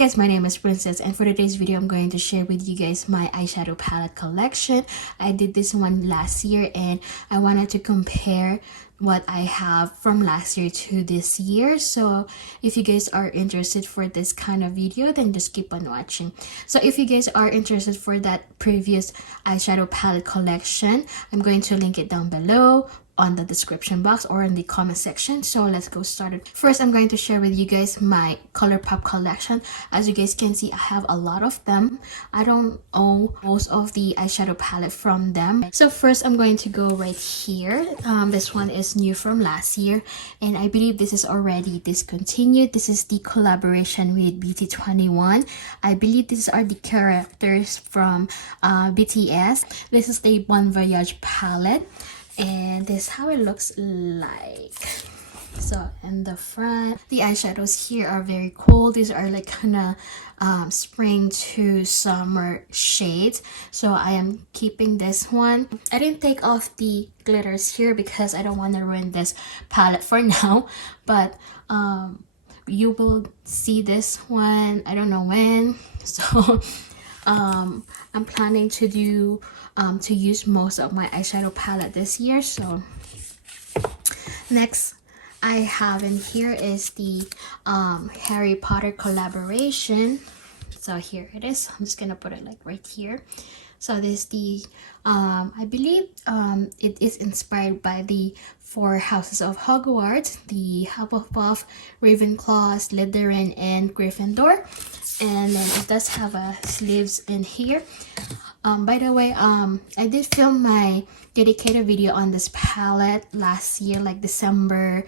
guys, my name is Princess, and for today's video I'm going to share with you guys my eyeshadow palette collection. I did this one last year and I wanted to compare what I have from last year to this year. So if you guys are interested for this kind of video, then just keep on watching. So if you guys are interested for that previous eyeshadow palette collection, I'm going to link it down below on the description box or in the comment section. So let's go started. First, I'm going to share with you guys my ColourPop collection. As you guys can see, I have a lot of them. I don't own most of the eyeshadow palette from them. So first, I'm going to go right here. This one is new from last year, and I believe this is already discontinued. This is the collaboration with BT21. I believe these are the characters from BTS. This is the Bon Voyage palette, and this is how it looks like. So in the front, the eyeshadows here are very cool. These are like kind of spring to summer shades, so I am keeping this one. I didn't take off the glitters here because I don't want to ruin this palette for now, but you will see this one, I don't know when. So I'm planning to do to use most of my eyeshadow palette this year. So next I have in here is the Harry Potter collaboration. So here it is. I'm just gonna put it like right here. So this is the I believe it is inspired by the four houses of Hogwarts: the Hufflepuff, Ravenclaw, Slytherin, and Gryffindor. And then it does have a sleeves in here. By the way, I did film my dedicated video on this palette last year, like December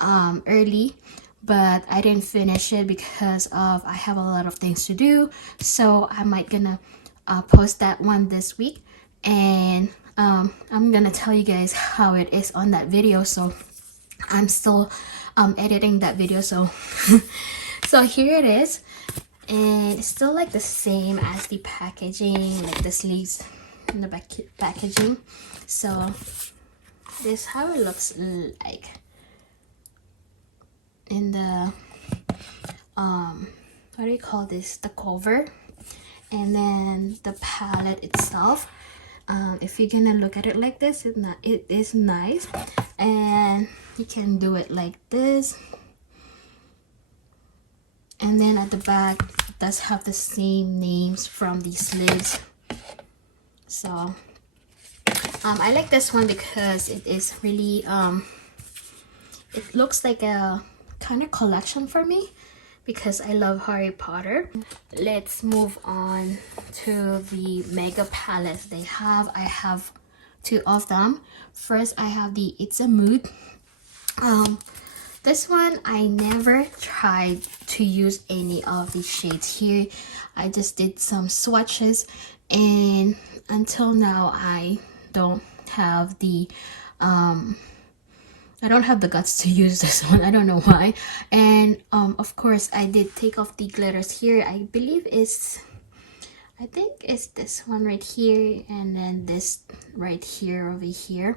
early, but I didn't finish it because of I have a lot of things to do. So I might gonna post that one this week, and I'm gonna tell you guys how it is on that video. So I'm still editing that video, so so here it is. And it's still like the same as the packaging, like the sleeves and the back packaging. So this is how it looks like in the what do you call this, the cover, and then the palette itself. If you're gonna look at it like this, it is nice, and you can do it like this. And then at the back, it does have the same names from the sleeves. So I like this one because it is really it looks like a kind of collection for me because I love Harry Potter. Let's move on to the mega palettes they have. I have two of them. First, I have the It's a Mood. This one, I never tried to use any of the shades here. I just did some swatches, and until now I don't have the guts to use this one. I don't know why. And of course I did take off the glitters here. I believe I think it's this one right here, and then this right here over here.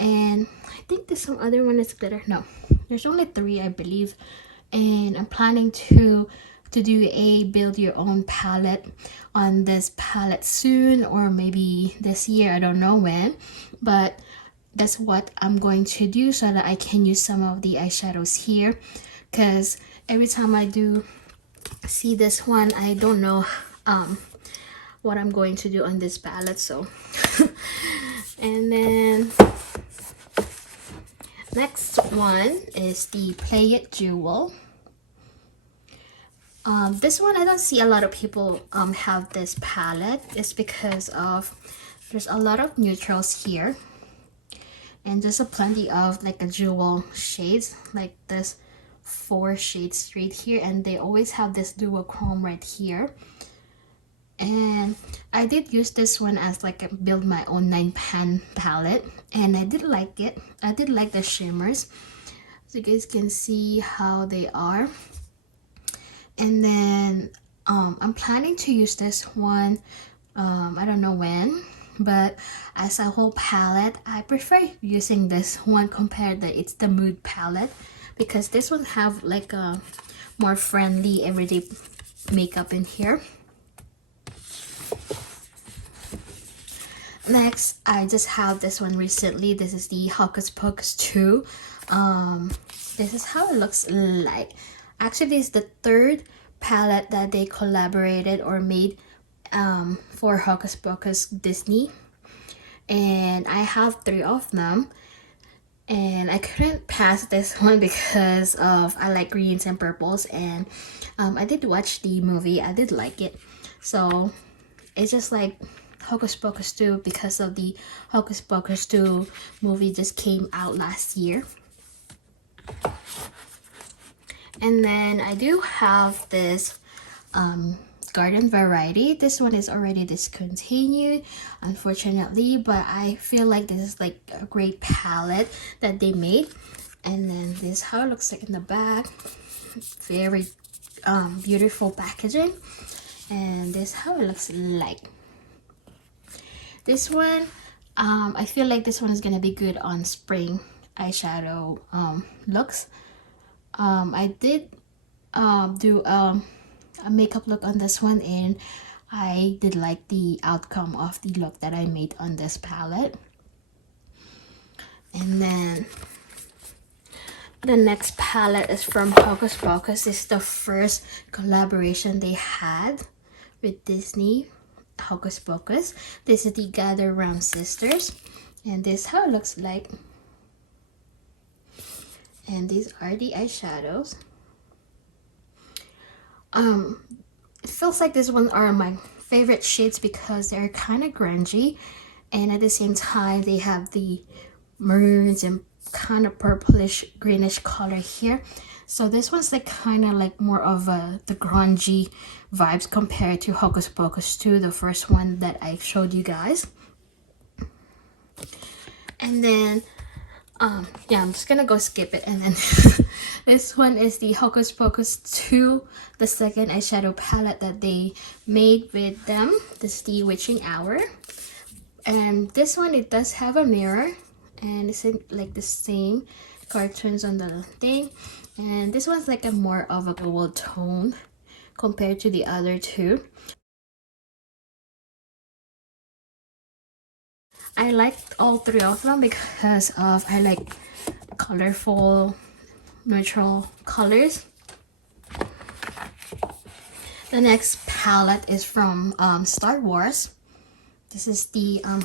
And I think there's some other one that's glitter. No, there's only three, I believe. And I'm planning to do a build your own palette on this palette soon, or maybe this year, I don't know when, but that's what I'm going to do so that I can use some of the eyeshadows here, because every time I do see this one, I don't know what I'm going to do on this palette. So and then next one is the Play It Jewel. This one, I don't see a lot of people have this palette. It's because of there's a lot of neutrals here, and there's a plenty of like a jewel shades, like this 4 shades right here, and they always have this duochrome right here. And I did use this one as like a build my own 9-pan palette, and I did like it. I did like the shimmers, so you guys can see how they are. And then I'm planning to use this one, I don't know when, but as a whole palette, I prefer using this one compared to It's the Mood palette, because this one have like a more friendly everyday makeup in here. Next, I just have this one recently. This is the Hocus Pocus 2. This is how it looks like. Actually, this is the third palette that they collaborated or made for Hocus Pocus Disney. And I have 3 of them. And I couldn't pass this one because of I like greens and purples. And I did watch the movie. I did like it. So it's just like Hocus Pocus 2 because of the Hocus Pocus 2 movie just came out last year. And then I do have this garden variety. This one is already discontinued, unfortunately, but I feel like this is like a great palette that they made. And then this is how it looks like in the back. Very beautiful packaging. And this is how it looks like. This one, I feel like this one is gonna be good on spring eyeshadow looks. I did do a makeup look on this one, and I did like the outcome of the look that I made on this palette. And then the next palette is from Hocus Pocus. This is the first collaboration they had with Disney. Hocus Pocus. This is the Gather Round Sisters, and this is how it looks like. And these are the eyeshadows. It feels like these ones are my favorite shades because they're kind of grungy, and at the same time they have the maroons and kind of purplish greenish color here. So this one's like kind of like more of the grungy vibes compared to Hocus Pocus 2, the first one that I showed you guys. And then yeah, I'm just gonna go skip it. And then this one is the Hocus Pocus 2, the second eyeshadow palette that they made with them. This is the Witching Hour. And this one, it does have a mirror, and it's in, like the same cartoons on the thing. And this one's like a more of a gold tone compared to the other two. I liked all 3 of them because of I like colorful neutral colors. The next palette is from Star Wars. This is the I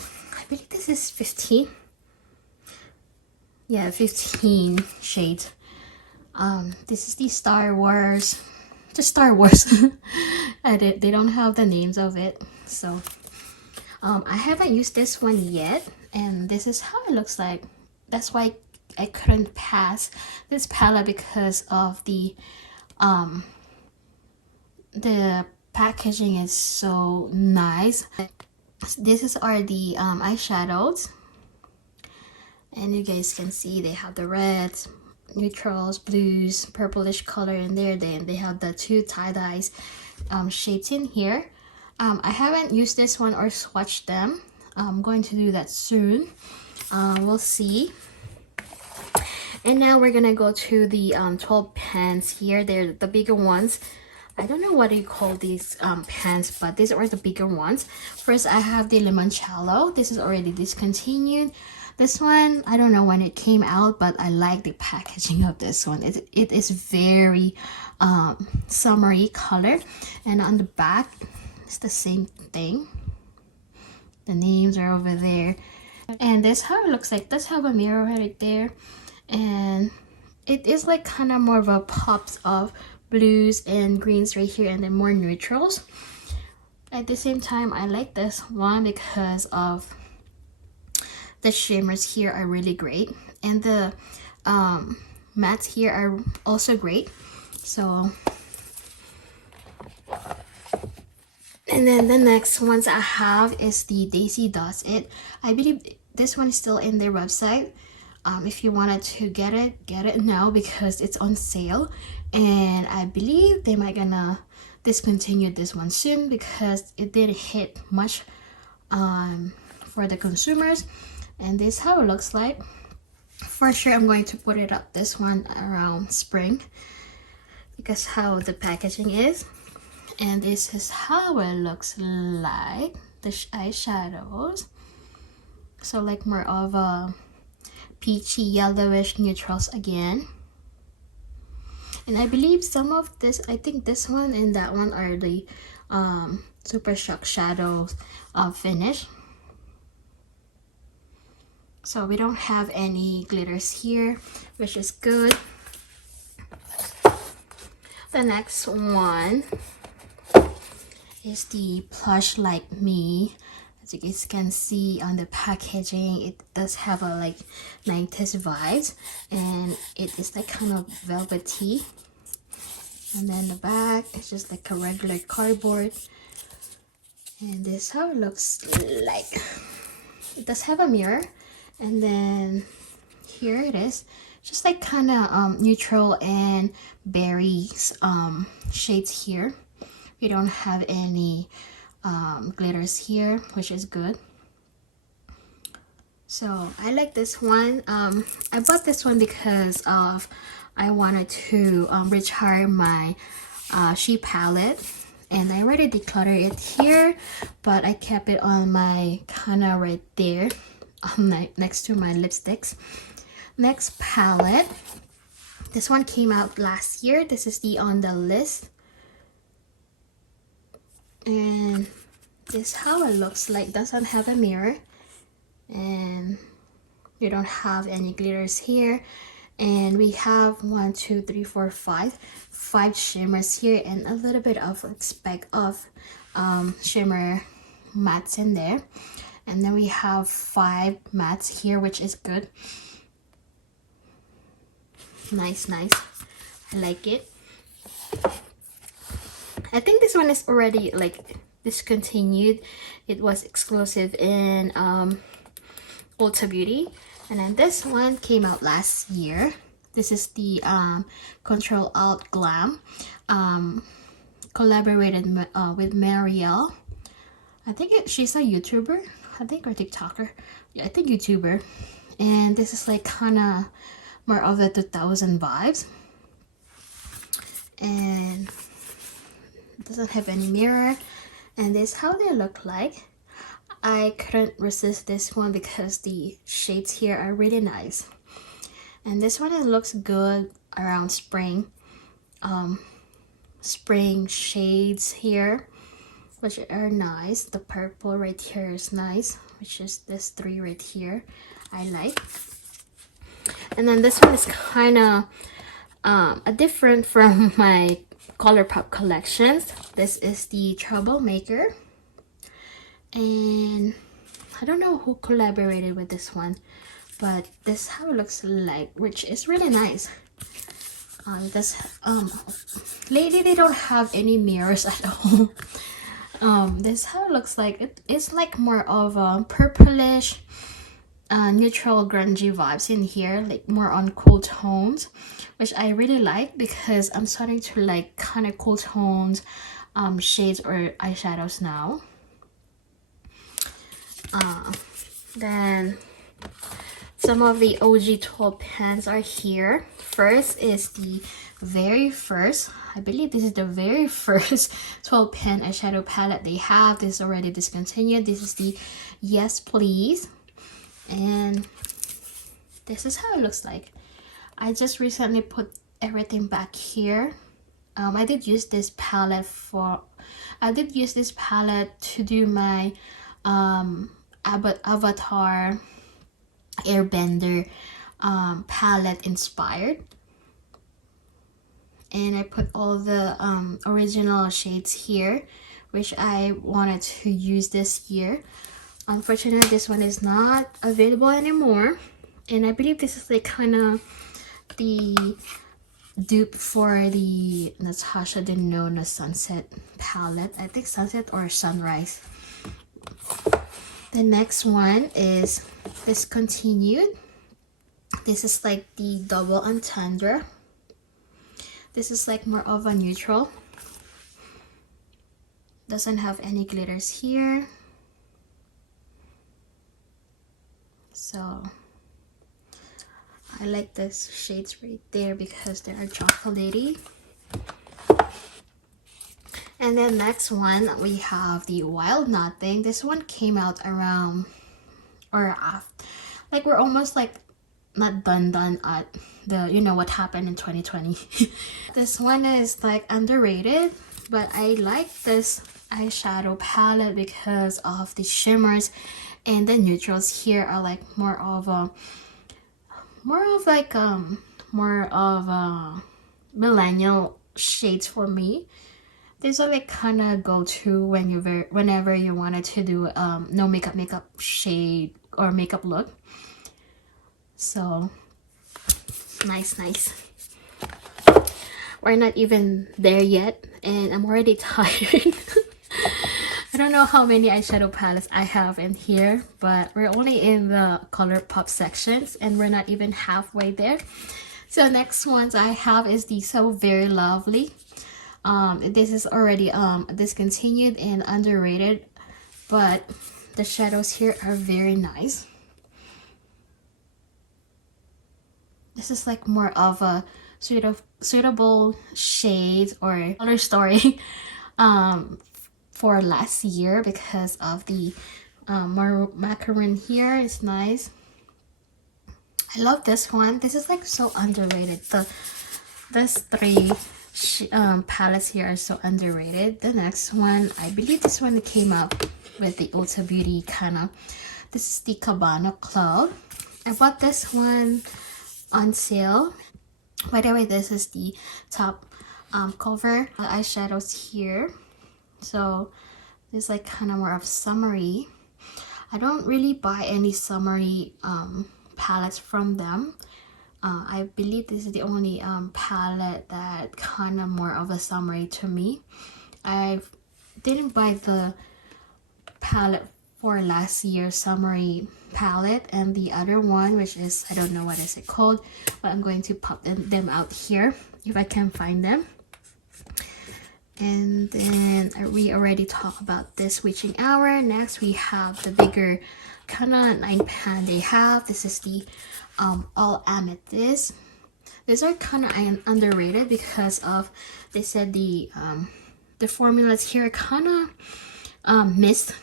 believe this is 15. Yeah, 15 shades. This is the Star Wars, just Star Wars. They don't have the names of it, so I haven't used this one yet, and this is how it looks like. That's why I couldn't pass this palette because of the packaging is so nice. These are the eyeshadows, and you guys can see they have the reds, neutrals, blues, purplish color in there. Then they have the 2 tie-dyes shades in here. I haven't used this one or swatched them. I'm going to do that soon. We'll see. And now we're gonna go to the 12 pans here. They're the bigger ones. I don't know what you call these pans, but these are the bigger ones. First, I have the limoncello. This is already discontinued. This one, I don't know when it came out, but I like the packaging of this one. It is very summery color, and on the back it's the same thing. The names are over there, and this how it looks like. Does have a mirror right there, and it is like kind of more of a pops of blues and greens right here, and then more neutrals. At the same time, I like this one because of the shimmers here are really great, and the mattes here are also great. So, and then the next ones I have is the Daisy Does It. I believe this one is still in their website. If you wanted to get it now because it's on sale, and I believe they might gonna discontinue this one soon because it didn't hit much for the consumers. And this is how it looks like. For sure, I'm going to put it up this one around spring. because how the packaging is. And this is how it looks like, the eyeshadows. So like more of a peachy yellowish neutrals again. And I believe some of this, I think this one and that one are the Super Shock Shadows finish. So we don't have any glitters here, which is good. The next one is the Plush Like Me. As you guys can see on the packaging, it does have a like 90s vibes, and it is like kind of velvety. And then the back is just like a regular cardboard, and this is how it looks like. It does have a mirror, and then here it is, just like kind of neutral and berries shades here. We don't have any glitters here, which is good. So I like this one. I bought this one because of I wanted to retire my sheet palette, and I already decluttered it here, but I kept it on my kind of right there next to my lipsticks. Next palette, this one came out last year. This is the On the List, and this is how it looks like. Doesn't have a mirror, and you don't have any glitters here. And we have 5 shimmers here, and a little bit of a speck of shimmer mattes in there. And then we have 5 mattes here, which is good. Nice. I like it. I think this one is already like discontinued. It was exclusive in Ulta Beauty. And then this one came out last year. This is the Control Alt Glam, collaborated with Marielle. I think she's a YouTuber, I think, or TikToker. Yeah, I think YouTuber. And this is like kind of more of the 2000 vibes. And it doesn't have any mirror. And this is how they look like. I couldn't resist this one because the shades here are really nice. And this one, it looks good around spring. Spring shades here, which are nice. The purple right here is nice, which is this 3 right here. I like. And then this one is kind of different from my ColourPop collections. This is the Troublemaker. And I don't know who collaborated with this one, but this is how it looks like, which is really nice. Lately they don't have any mirrors at all. This is how it looks like. It's like more of a purplish, neutral, grungy vibes in here, like more on cool tones, which I really like because I'm starting to like kind of cool tones, shades or eyeshadows now. Then some of the OG 12 pens are here. First is the very first, I believe this is the very first 12 pen eyeshadow palette they have. This is already discontinued. This is the Yes Please, and this is how it looks like. I just recently put everything back here. I did use this palette to do my Avatar Airbender palette inspired, and I put all the original shades here, which I wanted to use this year. Unfortunately, this one is not available anymore, and I believe this is like kind of the dupe for the Natasha Denona Sunset palette. I think Sunset or Sunrise. The next one is discontinued. This is like the Double Entendre. This is like more of a neutral. Doesn't have any glitters here. So I like this shades right there because they are chocolatey. And then next one, we have the Wild Nothing. This one came out around, or after, like we're almost like not done at the, you know, what happened in 2020. This one is like underrated, but I like this eyeshadow palette because of the shimmers, and the neutrals here are like more of millennial shades for me. These are like kind of go-to whenever you wanted to do no makeup shade or makeup look. So nice. We're not even there yet, and I'm already tired. I don't know how many eyeshadow palettes I have in here, but we're only in the ColourPop sections and we're not even halfway there. So next ones I have is the So Very Lovely. This is already discontinued and underrated, but the shadows here are very nice. This is like more of a suitable shades or color story for last year because of the macaron here is nice. I love this one. This is like so underrated. This three palettes here are so underrated. The next one, I believe this one came up with the Ulta Beauty kind of. This is the Cabana Club. I bought this one on sale. By the way, this is the top cover. The eyeshadows here. So it's like kind of more of summery. I don't really buy any summery palettes from them. I believe this is the only palette that kind of more of a summery to me. I didn't buy the palette for last year's summery palette, and the other one, which is, I don't know what is it called, but I'm going to pop them out here if I can find them. And then we already talked about this witching hour. Next we have the bigger kind of 9-pan they have. This is the all amethyst. These are kind of underrated because of, they said the formulas here kind of missed.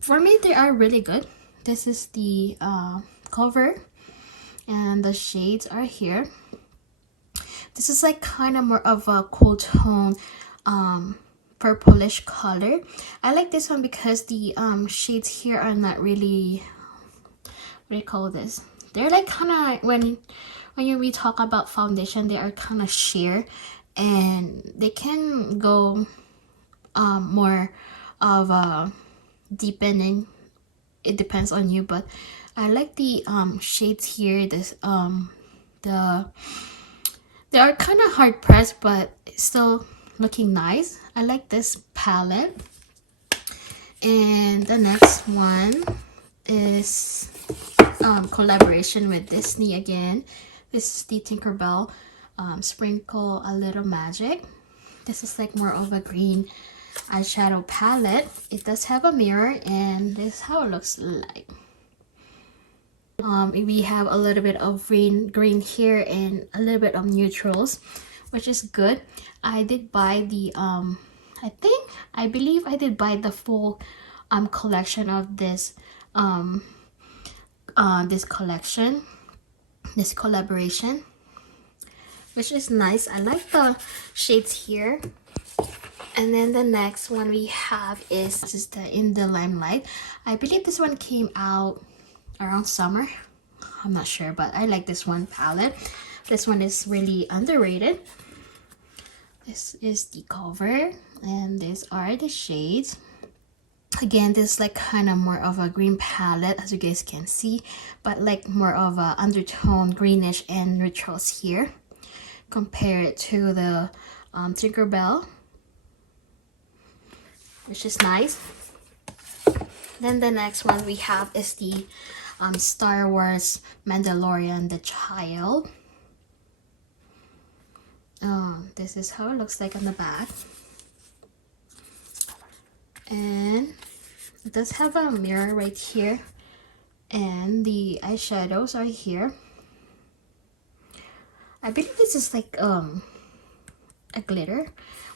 For me, they are really good. This is the cover, and the shades are here. This is like kind of more of a cool tone purplish color. I like this one because the shades here are not really, what do you call this? They're like kind of, when we talk about foundation, they are kind of sheer, and they can go more of a deepening. It depends on you, but I like the shades here. This they are kind of hard pressed, but still looking nice. I like this palette. And the next one is collaboration with Disney again. This is the Tinkerbell Sprinkle a Little Magic. This is like more of a green eyeshadow palette. It does have a mirror, and this is how it looks like. We have a little bit of green here and a little bit of neutrals, which is good. I did buy the I believe I did buy the full collection of this this collaboration, which is nice. I like the shades here. And then the next one we have is just In the Limelight. I believe this one came out around summer. I'm not sure, but I like this one palette. This one is really underrated. This is the cover, and these are the shades. Again, this is like kind of more of a green palette, as you guys can see, but like more of a undertone greenish and neutrals here compared to the Tinkerbell, which is nice. Then the next one we have is the Star Wars Mandalorian, the Child. This is how it looks like on the back, and it does have a mirror right here, and the eyeshadows are here. I believe this is like a glitter,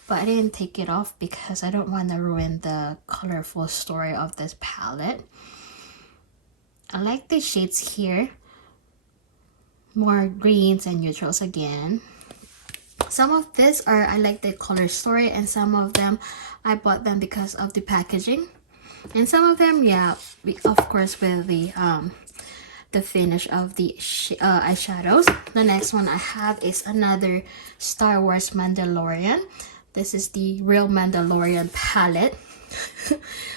but I didn't take it off because I don't want to ruin the colorful story of this palette. I like the shades here, more greens and neutrals again. Some of this are I like the color story, and some of them I bought them because of the packaging, and some of them, yeah, of course, with the finish of the eyeshadows. The next one I have is another Star Wars Mandalorian. This is the real Mandalorian palette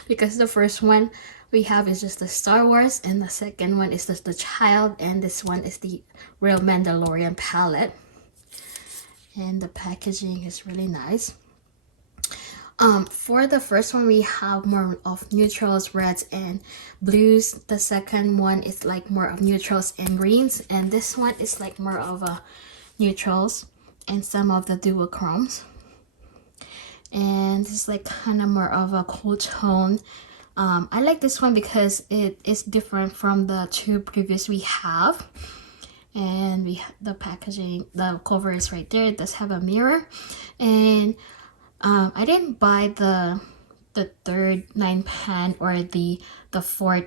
because the first one we have is just the Star Wars, and the second one is just the child, and this one is the real Mandalorian palette. And the packaging is really nice. For the first one, we have more of neutrals, reds, and blues. The second one is like more of neutrals and greens, and this one is like more of a neutrals and some of the duochromes. And this is like kind of more of a cool tone. I like this one because it is different from the two previous we have. And the packaging, the cover is right there. It does have a mirror, and I didn't buy the third 9-pan or the fourth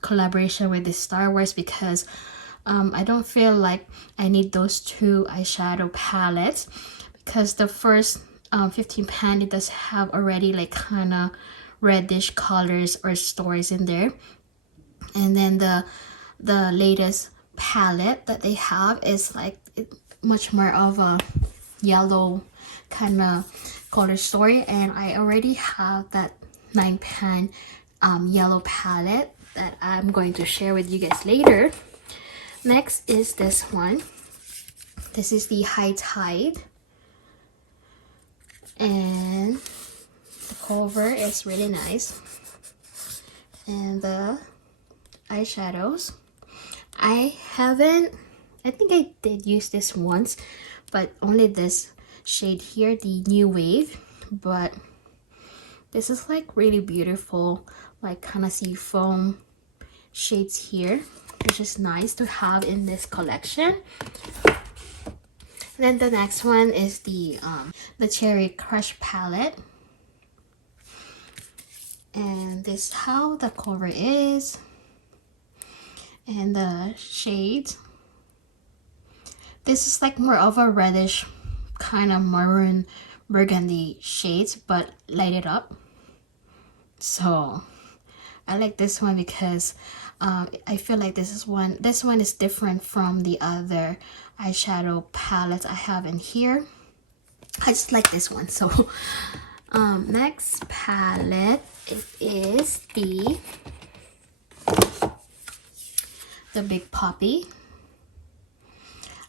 collaboration with the Star Wars because I don't feel like I need those two eyeshadow palettes, because the first 15-pan, it does have already like kind of reddish colors or stories in there, and then the latest palette that they have is like much more of a yellow kind of color story, and I already have that 9-pan yellow palette that I'm going to share with you guys later. Next is this one. This is the High Tide, and the cover is really nice, and the eyeshadows, I think I did use this once, but only this shade here, the New Wave. But this is like really beautiful, like kind of sea foam shades here, which is nice to have in this collection. And then the next one is the Cherry Crush palette, and this is how the cover is. And the shades, this is like more of a reddish kind of maroon burgundy shades, but lighted up. So I like this one because I feel like this one is different from the other eyeshadow palettes I have in here. I just like this one. So next palette, it is the Big Poppy.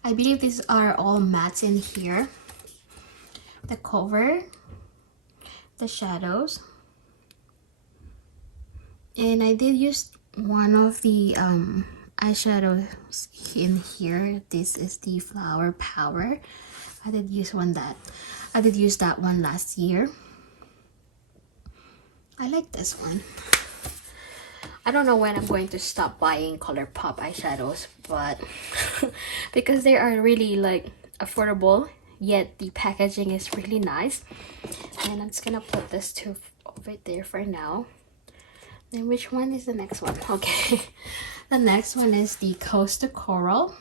I believe these are all mattes in here. The cover, the shadows, and I did use one of the eyeshadows in here. This is the Flower Power. I did use that one last year. I like this one. I don't know when I'm going to stop buying ColourPop eyeshadows, but because they are really like affordable, yet the packaging is really nice. And I'm just gonna put this two over there for now. Then which one is the next one? Okay, the next one is the Coast to Coral.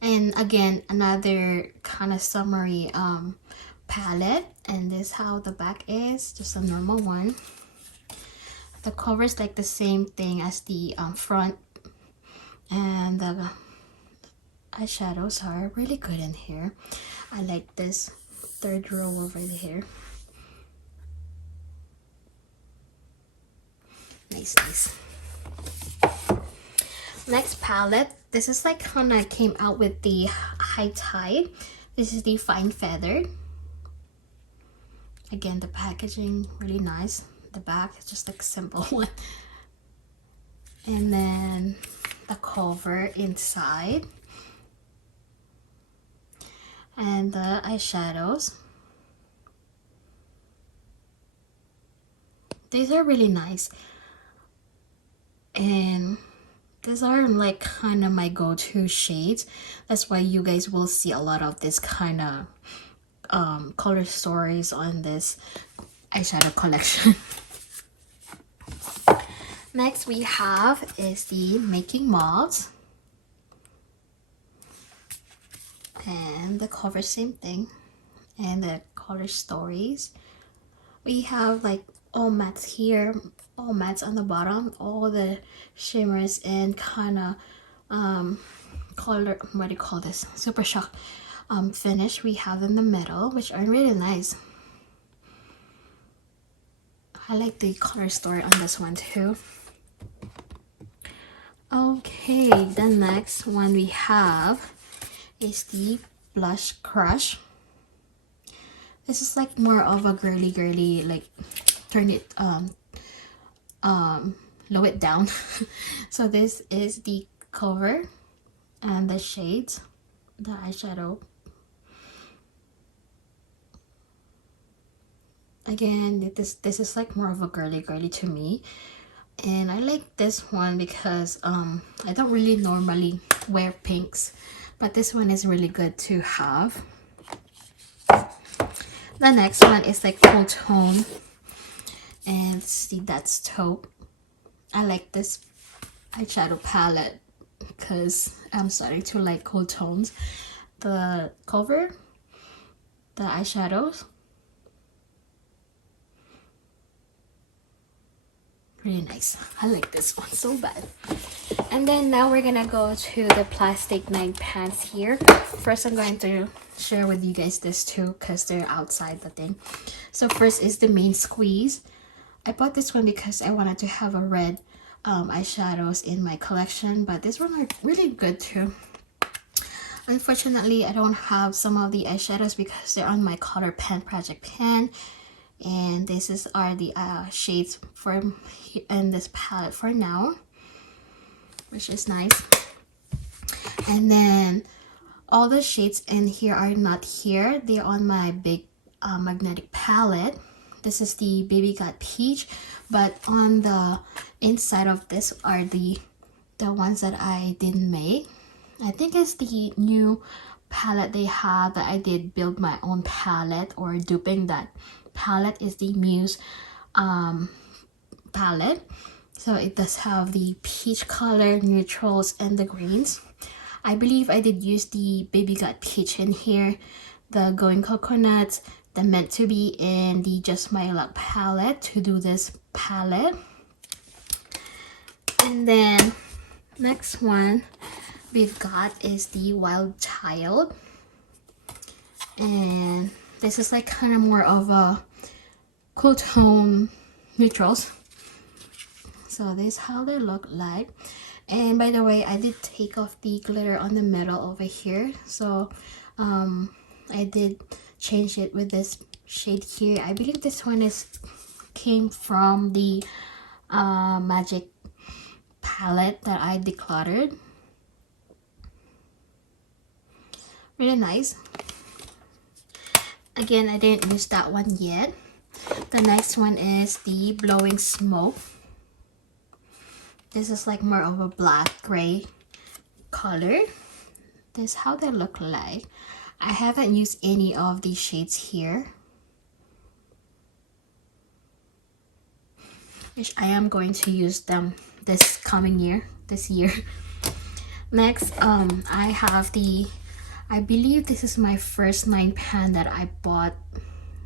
And again, another kind of summery palette, and this is how the back is, just a normal one. The cover is like the same thing as the front, and the eyeshadows are really good in here. I like this third row over here. Nice. Next palette, this is like kind of came out with the High Tide. This is the Fine Feathered. Again, the packaging really nice. The back is just like a simple one, and then the cover inside, and the eyeshadows. These are really nice, and These are like kind of my go-to shades. That's why you guys will see a lot of this kind of color stories on this eyeshadow collection. Next we have is the Making Malls. And the cover, same thing. And the color stories. We have like all mattes here, all mattes on the bottom, all the shimmers and kind of color, what do you call this, super shock finish we have in the middle, which are really nice. I like the color story on this one too. Okay, the next one we have is the Blush Crush. This is like more of a girly, like turn it low it down. So this is the cover and the shades, the eyeshadow. Again, this is like more of a girly to me, and I like this one because I don't really normally wear pinks, but this one is really good to have. The next one is like cool tone, and see, that's taupe. I like this eyeshadow palette because I'm starting to like cool tones. The cover, the eyeshadows, really nice. I like this one so bad. And then now we're gonna go to the plastic 9 pans here. First, I'm going to share with you guys this two because they're outside the thing. So first is the Main Squeeze. I bought this one because I wanted to have a red eyeshadows in my collection, but this one are really good too. Unfortunately, I don't have some of the eyeshadows because they're on my color pen project pen, and this are the shades for in this palette for now, which is nice. And then all the shades in here are not here, they're on my big magnetic palette. This is the Baby Got Peach, but on the inside of this are the ones that I didn't make. I think it's the new palette they have that I did build my own palette, or duping that palette is the Muse palette. So it does have the peach color, neutrals, and the greens. I believe I did use the Baby Got Peach in here, the Going Coconut, the Meant to Be, and the Just My Luck palette to do this palette. And then next one we've got is the Wild Child, and this is like kind of more of a cool tone neutrals. So this is how they look like. And by the way, I did take off the glitter on the middle over here, so I did change it with this shade here. I believe this one came from the Magic palette that I decluttered. Really nice. Again, I didn't use that one yet. The next one is the Blowing Smoke. This is like more of a black gray color. This is how they look like. I haven't used any of these shades here, which I am going to use them this coming year, this year. Next, I have I believe this is my first 9 pan that I bought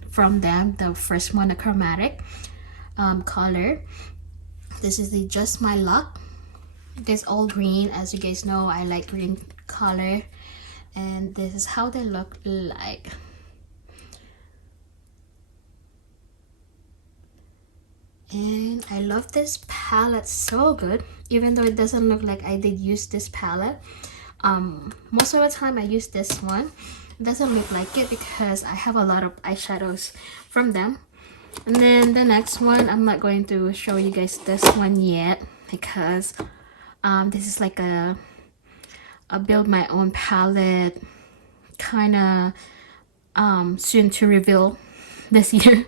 from them, the first monochromatic color. This is the Just My Luck. This all green. As you guys know, I like green color, and this is how they look like. And I love this palette so good, even though it doesn't look like I did use this palette. Most of the time I use this one. It doesn't look like it because I have a lot of eyeshadows from them. And then the next one, I'm not going to show you guys this one yet because this is like a build my own palette, kind of soon to reveal this year.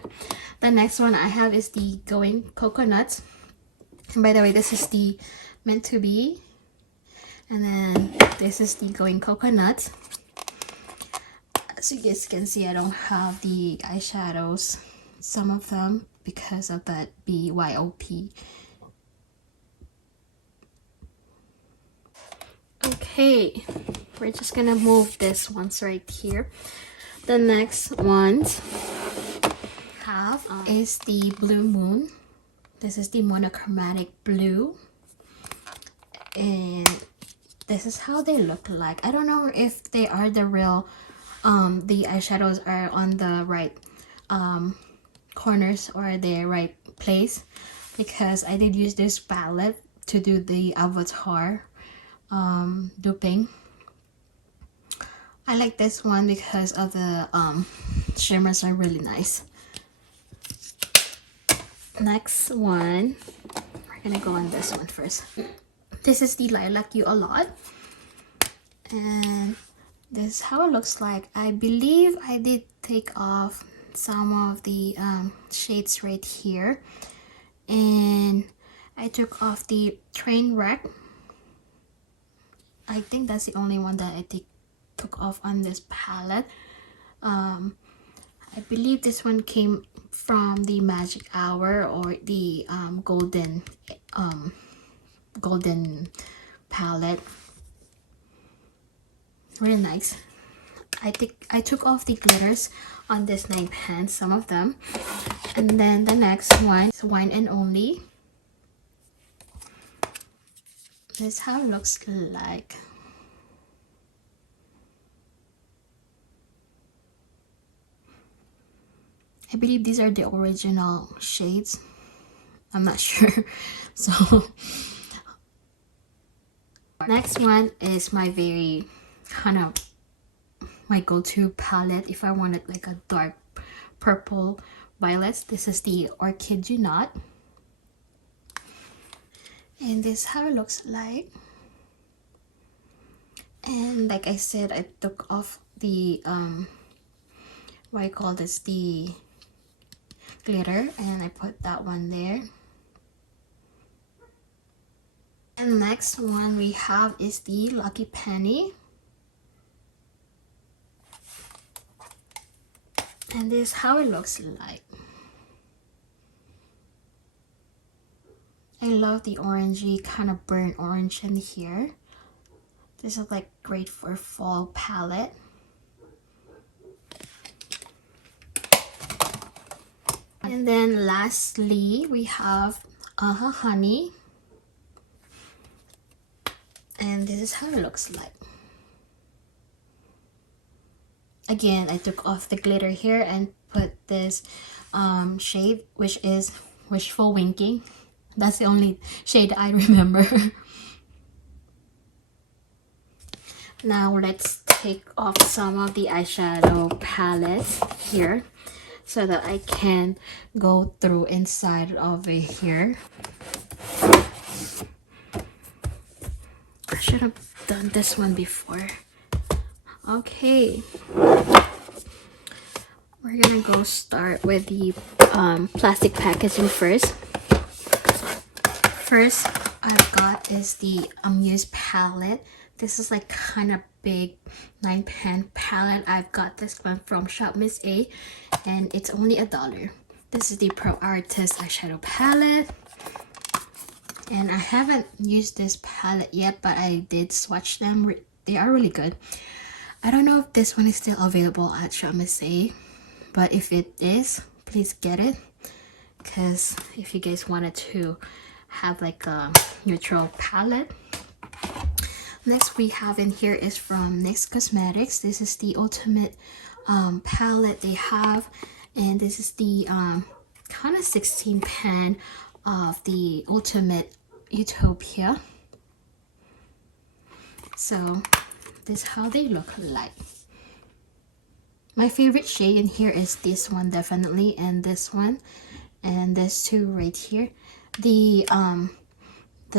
The next one I have is the Going Coconut. And by the way, this is the Meant to Be And then this is the Going Coconut. As you guys can see, I don't have the eyeshadows, some of them, because of that BYOP. Okay, we're just gonna move this ones right here. The next ones have is the Blue Moon. This is the monochromatic blue, and this is how they look like. I don't know if they are the real the eyeshadows are on the right corners or the right place, because I did use this palette to do the avatar duping. I like this one because of the shimmers are really nice. Next one, we're gonna go on this one first. This is the Lilac You A Lot, and this is how it looks like. I believe I did take off some of the shades right here, and I took off the Train Wreck. I think that's the only one that I took off on this palette. I believe this one came from the Magic Hour or the golden palette. Really nice. I took off the glitters on this 9 pans, some of them. And then the next one is Wine and Only. This is how it looks like. I believe these are the original shades. I'm not sure. So next one is my very kind of my go-to palette if I wanted like a dark purple violets. This is the Orchid You Not, and this is how it looks like. And like I said, I took off the what I call this, the glitter, and I put that one there. And next one we have is the Lucky Penny, and this is how it looks like. I love the orangey kind of burnt orange in here. This is like great for fall palette. And then lastly we have Honey, and this is how it looks like. Again, I took off the glitter here and put this shade, which is Wishful Winking. That's the only shade I remember. Now let's take off some of the eyeshadow palettes here so that I can go through inside of it here. I should have done this one before. Okay, we're gonna go start with the plastic packaging first. First I've got is the Amuse palette. This is like kind of big 9 pan palette. I've got this one from Shop Miss A, and it's only $1. This is the Pro Artist eyeshadow palette, and I haven't used this palette yet, but I did swatch them. They are really good. I don't know if this one is still available at Shop Miss A, but if it is, please get it, because if you guys wanted to have like a neutral palette. Next we have in here is from NYX Cosmetics. This is the ultimate palette they have, and this is the kind of 16 pan of the Ultimate Utopia. So this is how they look like. My favorite shade in here is this one definitely, and this one, and this two right here. The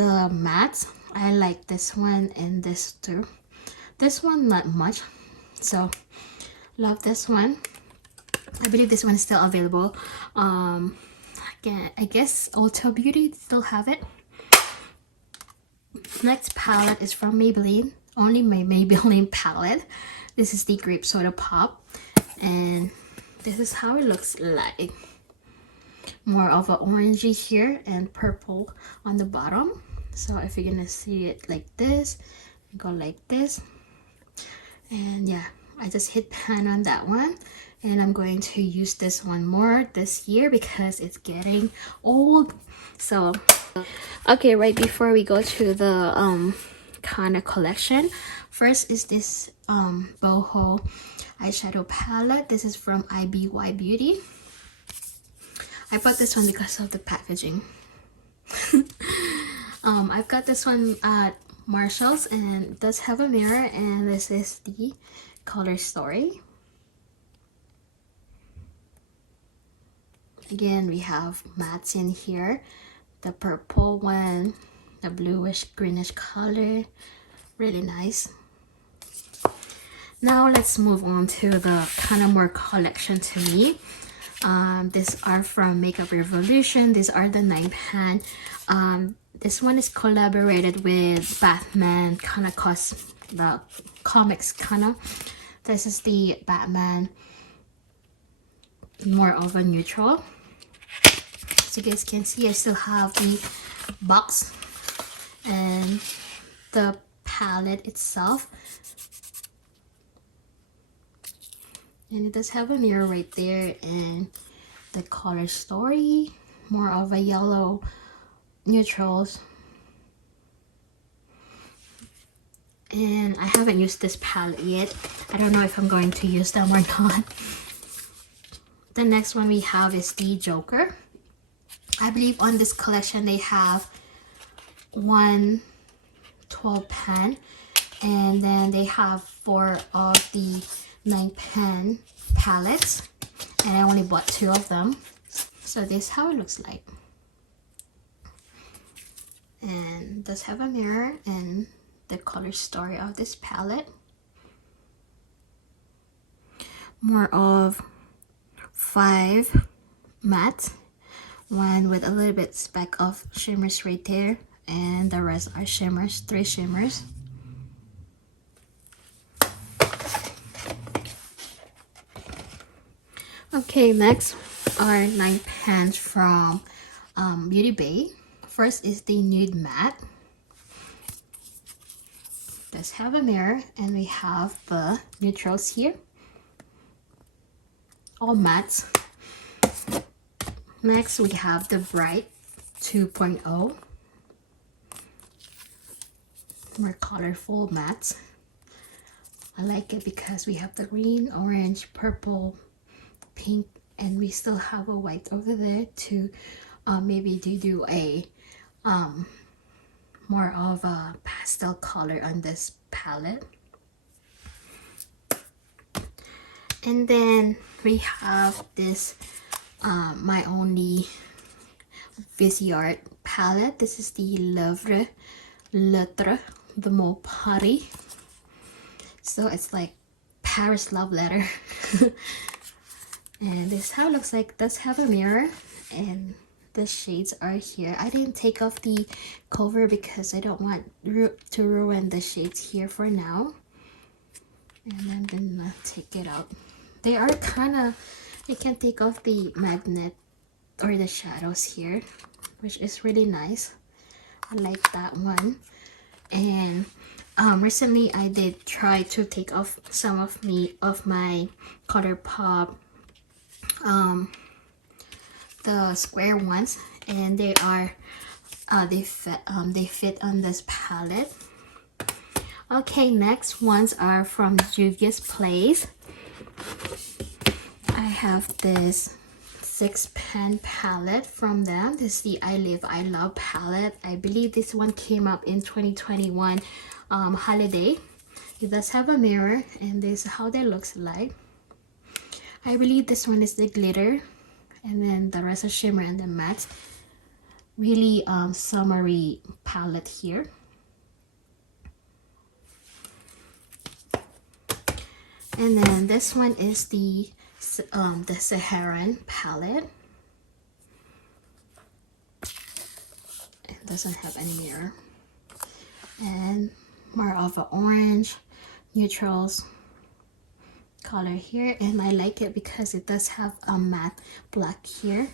mattes, I like this one and this too. This one not much, so love this one. I believe this one is still available. Again, I guess Ulta Beauty still have it. Next palette is from Maybelline. Only my Maybelline palette. This is the Grape Soda Pop. And this is how it looks like. More of an orangey here and purple on the bottom. So if you're gonna see it like this, go like this. And yeah, I just hit pan on that one. And I'm going to use this one more this year because it's getting old. So okay, right before we go to the kind of collection, first is this boho eyeshadow palette. This is from IBY Beauty. I bought this one because of the packaging. I've got this one at Marshall's and it does have a mirror, and this is the color story. Again, we have mattes in here, the purple one, the bluish greenish color, really nice. Now let's move on to the kind of more collection to me. These are from Makeup Revolution. These are the 9-pan. This one is collaborated with Batman, kind of the comics kind of. This is the Batman, more of a neutral. So you guys can see I still have the box and the palette itself. And it does have a mirror right there, and the color story, more of a yellow neutrals. And I haven't used this palette yet. I don't know if I'm going to use them or not. The next one we have is the Joker. I believe on this collection they have one 12-pan, and then they have 4 of the 9-pan palettes, and I only bought 2 of them. So this is how it looks like. And it does have a mirror and the color story of this palette. More of 5 matte, one with a little bit speck of shimmers right there, and the rest are shimmers, 3 shimmers. Okay, next are 9 pans from Beauty Bay. First is the nude matte. Does have a mirror, and we have the neutrals here, all mattes. Next we have the Bright 2.0, more colorful mattes. I like it because we have the green, orange, purple, pink, and we still have a white over there to maybe do a more of a pastel color on this palette. And then we have this my only VCR palette. This is the L'Oeuvre Lettre de Mon Paris. So it's like Paris love letter. And this is how it looks like. It does have a mirror, and the shades are here. I didn't take off the cover because I don't want to ruin the shades here for now. And I'm gonna take it out. They are kind of, you can take off the magnet or the shadows here, which is really nice. I like that one. And recently I did try to take off some of my ColourPop the square ones, and they are they fit on this palette. Okay, next ones are from Juvia's Place. I have this 6-pan palette from them. This is the I Live I Love palette. I believe this one came up in 2021 holiday. It does have a mirror, and this is how they looks like. I believe this one is the glitter, and then the rest are shimmer and the matte. Really summery palette here. And then this one is the Saharan palette. It doesn't have any mirror. and more of an orange neutrals color here. And I like it because it does have a matte black here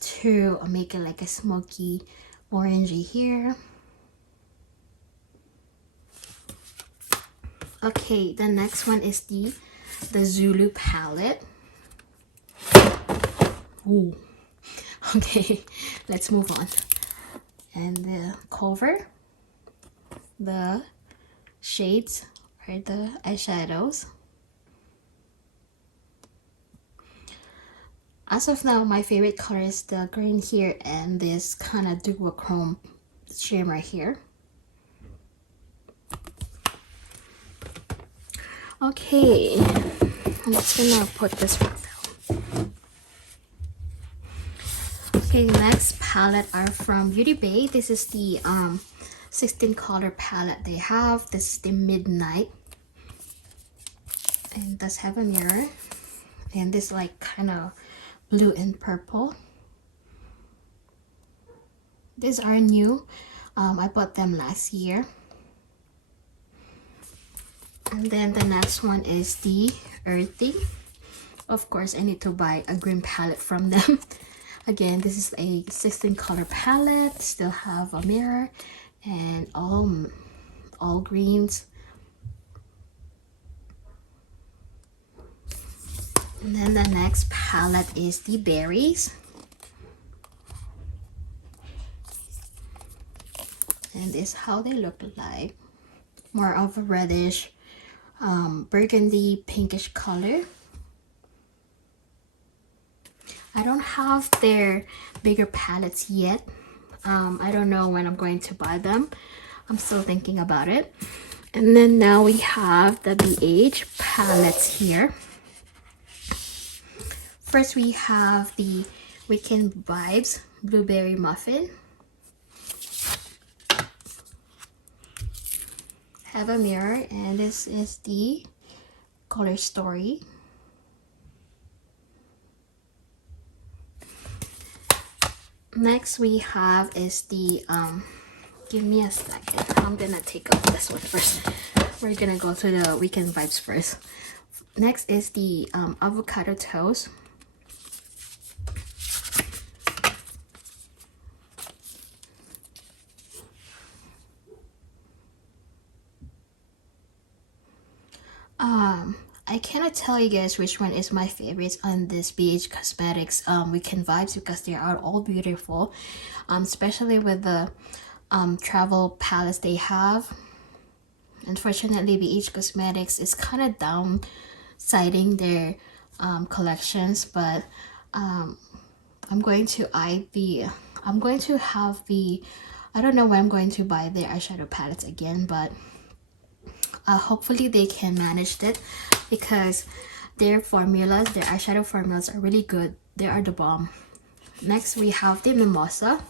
to make it like a smoky orangey here. Okay, the next one is the Zulu palette. Ooh. Okay, let's move on. And the cover, the shades are the eyeshadows. As of now, my favorite color is the green here and this kind of duochrome shimmer here. Okay, I'm just gonna put this one down. Okay, next palette are from Beauty Bay. This is the 16 color palette they have. This is the Midnight, and it does have a mirror, and this like kind of blue and purple. These are new. I bought them last year. And then the next one is the Earthy. Of course, I need to buy a green palette from them. Again, this is a 16 color palette. Still have a mirror and all greens. And then the next palette is the Berries. And this is how they look like. More of a reddish, burgundy, pinkish color. I don't have their bigger palettes yet. I don't know when I'm going to buy them. I'm still thinking about it. And then now we have the BH palettes here. First we have the Weekend Vibes Blueberry Muffin. Have a mirror, and this is the color story. Next we have is the give me a second, I'm gonna take off this one first. We're gonna go to the Weekend Vibes first. Next is the avocado toast. I cannot tell you guys which one is my favorites on this BH Cosmetics Weekend Vibes, because they are all beautiful, especially with the travel palettes they have. Unfortunately, BH Cosmetics is kind of downsizing their collections, but I'm going to have the, I don't know when I'm going to buy their eyeshadow palettes again, but hopefully they can manage it, because their formulas, their eyeshadow formulas are really good. They are the bomb. Next we have the Mimosa.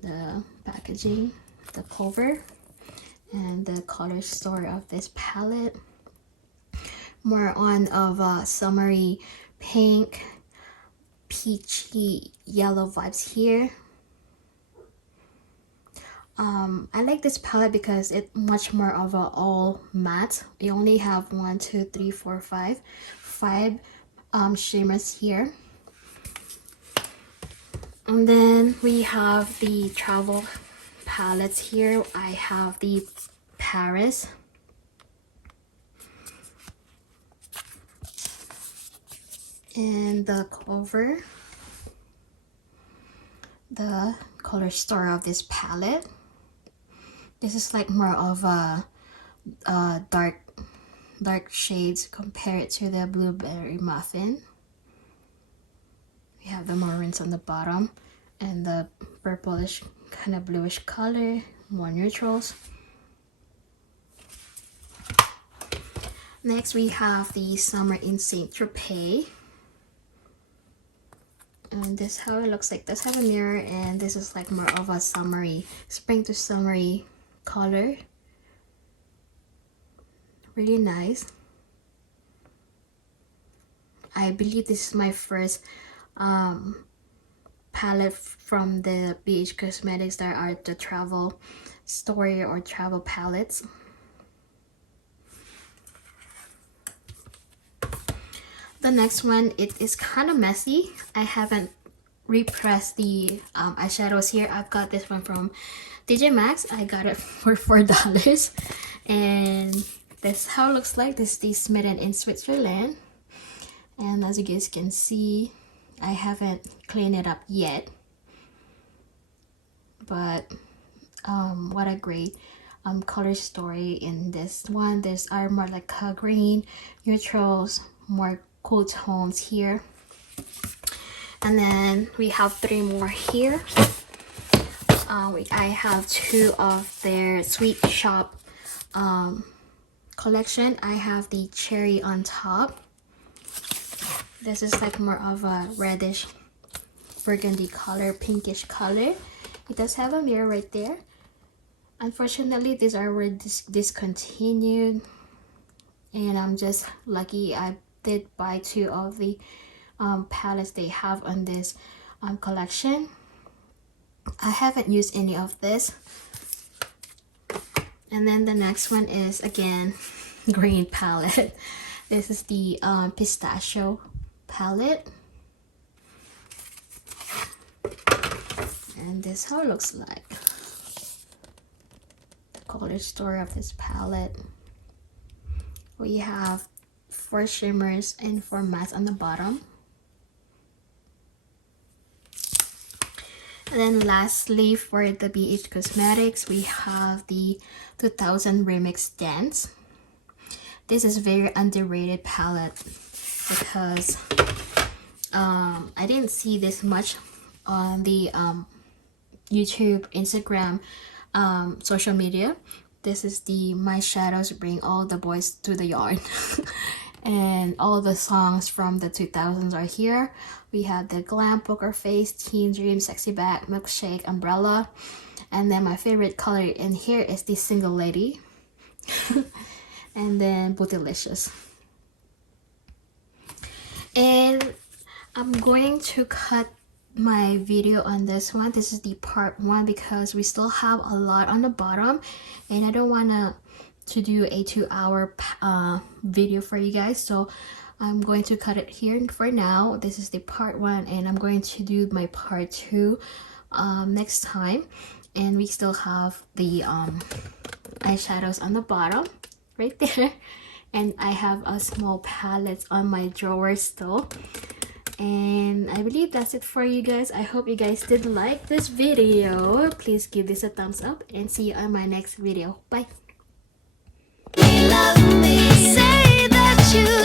The packaging, the cover, and the color story of this palette. More on of a summery pink, peachy yellow vibes here. I like this palette because it's much more of a all matte. You only have 1, 2, 3, 4, 5 shimmers here. And then we have the travel palettes here. I have the Paris, and the cover, the color story of this palette. This is like more of a dark shades compared to the Blueberry Muffin. We have the maroons on the bottom and the purplish kind of bluish color, more neutrals. Next we have the Summer in Saint Tropez. And this is how it looks like. This has a mirror, and this is like more of a summery, spring to summery color. Really nice. I believe this is my first palette from the BH Cosmetics that are the travel story or travel palettes. The next one, it is kind of messy. I haven't repressed the eyeshadows here. I've got this one from TJ Maxx. I got it for $4, and this is how it looks like. This is the Smitten in Switzerland, and as you guys can see, I haven't cleaned it up yet, but what a great color story in this one. These are more like green neutrals, more cool tones here. And then we have 3 more here. I have 2 of their Sweet Shop collection. I have the cherry on top. This is like more of a reddish burgundy color, pinkish color. It does have a mirror right there. Unfortunately, these are already discontinued, and I'm just lucky I did buy 2 of the palettes they have on this collection. I haven't used any of this. And then the next one is again green palette. This is the pistachio palette, and this is how it looks like. The color story of this palette. We have 4 shimmers and 4 mattes on the bottom. And then lastly, for the BH Cosmetics, we have the 2000 Remix Dance. This is very underrated palette because I didn't see this much on the YouTube, Instagram, social media. This is the My Shadows Bring All the Boys to the Yard. And all the songs from the 2000s are here. We have the Glam, Poker Face, Teen Dream, Sexy Back, Milkshake, Umbrella. And then my favorite color in here is the Single Lady. And then Bootylicious. And I'm going to cut my video on this one. This is the part 1 because we still have a lot on the bottom, and I don't want to do a 2-hour video for you guys, so I'm going to cut it here for now. This is the part 1, and I'm going to do my part 2 next time. And we still have the eyeshadows on the bottom right there, and I have a small palette on my drawer still. And I believe that's it for you guys. I hope you guys did like this video. Please give this a thumbs up, and see you on my next video. Bye. Love me, say that you